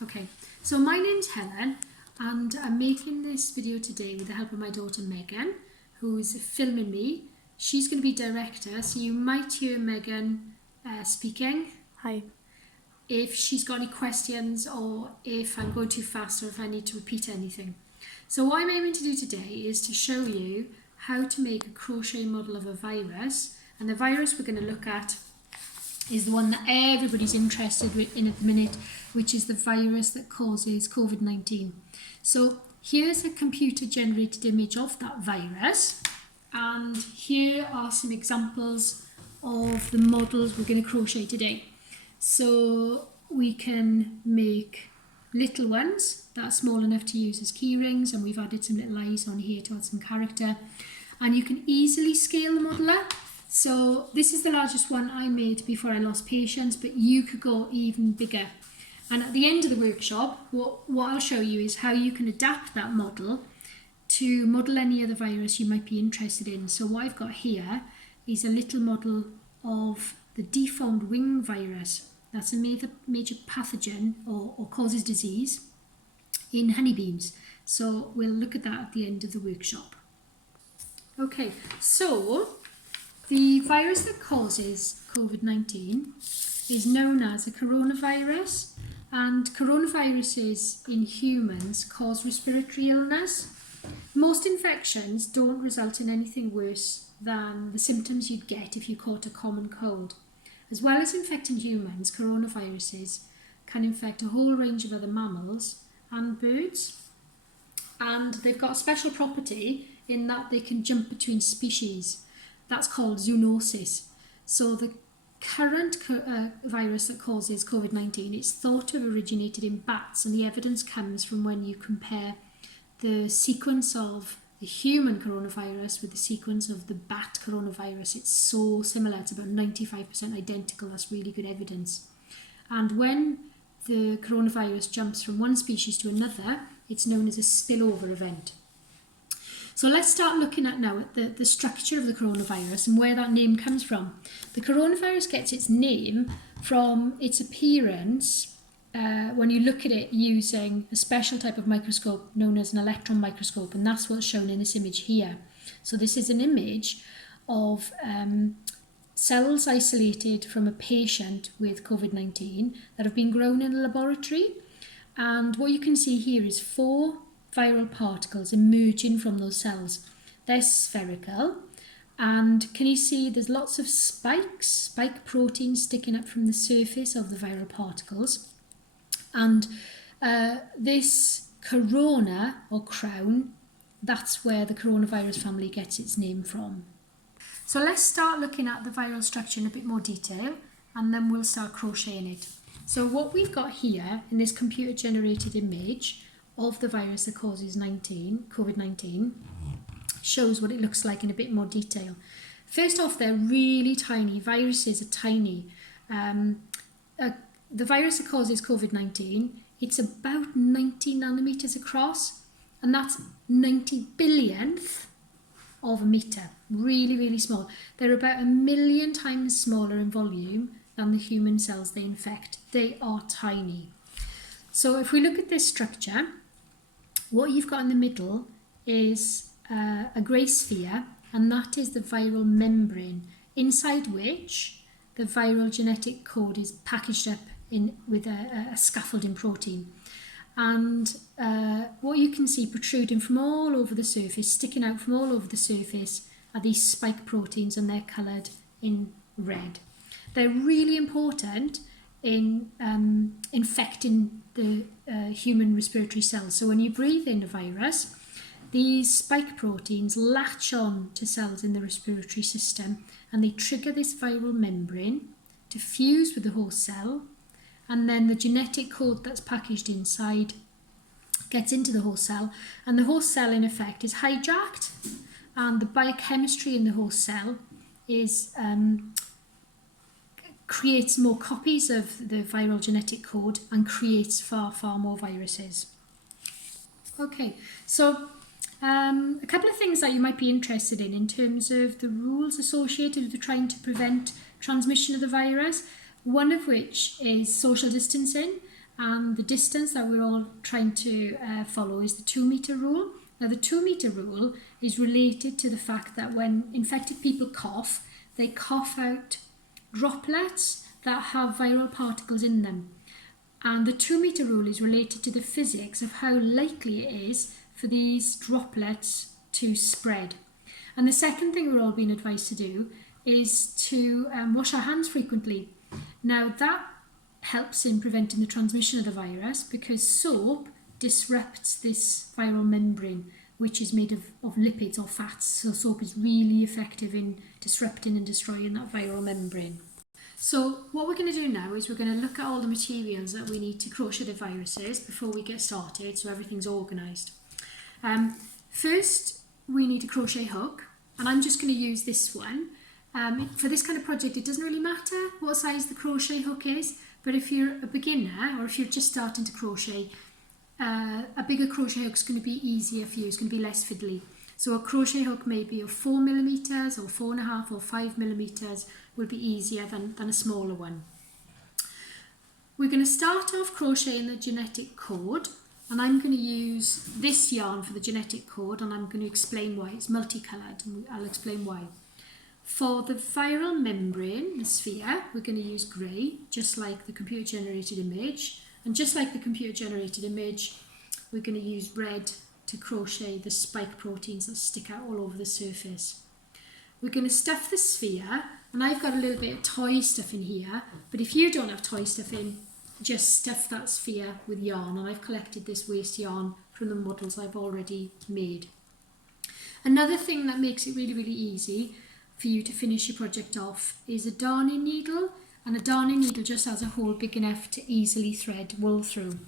Okay, so my name's Helen and I'm making this video today with the help of my daughter Megan, who's filming me. She's going to be director, so you might hear Megan speaking. Hi. If she's got any questions or if I'm going too fast or if I need to repeat anything. So what I'm aiming to do today is to show you how to make a crochet model of a virus, and the virus we're going to look at is the one that everybody's interested in at the minute, which is the virus that causes COVID-19. So here's a computer generated image of that virus, and here are some examples of the models we're going to crochet today. So we can make little ones that are small enough to use as key rings, and we've added some little eyes on here to add some character, and you can easily scale the model up. So this is the largest one I made before I lost patience, but you could go even bigger. And at the end of the workshop, what I'll show you is how you can adapt that model to model any other virus you might be interested in. So what I've got here is a little model of the deformed wing virus. That's a major pathogen or causes disease in honeybees. So we'll look at that at the end of the workshop. Okay, so the virus that causes COVID-19 is known as a coronavirus, and coronaviruses in humans cause respiratory illness. Most infections don't result in anything worse than the symptoms you'd get if you caught a common cold. As well as infecting humans, coronaviruses can infect a whole range of other mammals and birds, and they've got a special property in that they can jump between species. That's called zoonosis. So the current virus that causes COVID-19, it's thought to have originated in bats, and the evidence comes from when you compare the sequence of the human coronavirus with the sequence of the bat coronavirus. It's so similar, it's about 95% identical. That's really good evidence. And when the coronavirus jumps from one species to another, it's known as a spillover event. So let's start looking at now at the structure of the coronavirus and where that name comes from. The coronavirus gets its name from its appearance when you look at it using a special type of microscope known as an electron microscope, and that's what's shown in this image here. So this is an image of cells isolated from a patient with COVID-19 that have been grown in a laboratory, and what you can see here is 4 viral particles emerging from those cells. They're spherical, and can you see there's lots of spike proteins sticking up from the surface of the viral particles, and this corona or crown, that's where the coronavirus family gets its name from. So let's start looking at the viral structure in a bit more detail, and then we'll start crocheting it. So what we've got here in this computer generated image of the virus that causes COVID-19 shows what it looks like in a bit more detail. First off, they're really tiny. Viruses are tiny. The virus that causes COVID-19, it's about 90 nanometers across, and that's 90 billionth of a meter. Really, really small. They're about 1 million times smaller in volume than the human cells they infect. They are tiny. So if we look at this structure, what you've got in the middle is a grey sphere, and that is the viral membrane, inside which the viral genetic code is packaged up with a scaffolding protein. And what you can see protruding from all over the surface, sticking out from all over the surface, are these spike proteins, and they're coloured in red. They're really important in infecting the human respiratory cells. So when you breathe in a virus, these spike proteins latch on to cells in the respiratory system, and they trigger this viral membrane to fuse with the host cell, and then the genetic code that's packaged inside gets into the host cell, and the host cell in effect is hijacked, and the biochemistry in the host cell is creates more copies of the viral genetic code and creates far more viruses. Okay, so a couple of things that you might be interested in terms of the rules associated with trying to prevent transmission of the virus, one of which is social distancing. and the distance that we're all trying to follow is the 2 metre rule. Now the 2 metre rule is related to the fact that when infected people cough, they cough out droplets that have viral particles in them. And the 2 metre rule is related to the physics of how likely it is for these droplets to spread. And the second thing we're all being advised to do is to wash our hands frequently. Now that helps in preventing the transmission of the virus because soap disrupts this viral membrane, which is made of lipids or fats. So soap is really effective in disrupting and destroying that viral membrane. So what we're going to do now is we're going to look at all the materials that we need to crochet the viruses before we get started, so everything's organised. First, we need a crochet hook, and I'm just going to use this one. For this kind of project, it doesn't really matter what size the crochet hook is, but if you're a beginner or if you're just starting to crochet, a bigger crochet hook is going to be easier for you, it's going to be less fiddly. So a crochet hook maybe of 4mm or 4.5 or 5mm will be easier than a smaller one. We're going to start off crocheting the genetic code, and I'm going to use this yarn for the genetic code, and I'm going to explain why. It's multicoloured, and I'll explain why. For the viral membrane, the sphere, we're going to use grey, just like the computer-generated image. And just like the computer-generated image, we're going to use red to crochet the spike proteins that stick out all over the surface. We're going to stuff the sphere, and I've got a little bit of toy stuff in here, but if you don't have toy stuff in, just stuff that sphere with yarn, and I've collected this waste yarn from the models I've already made. Another thing that makes it really, really easy for you to finish your project off is a darning needle, and a darning needle just has a hole big enough to easily thread wool through.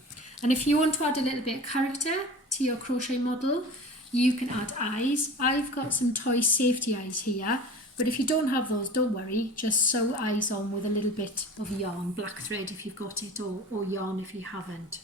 And if you want to add a little bit of character to your crochet model, you can add eyes. I've got some toy safety eyes here, but if you don't have those, don't worry, just sew eyes on with a little bit of yarn, black thread if you've got it, or yarn if you haven't.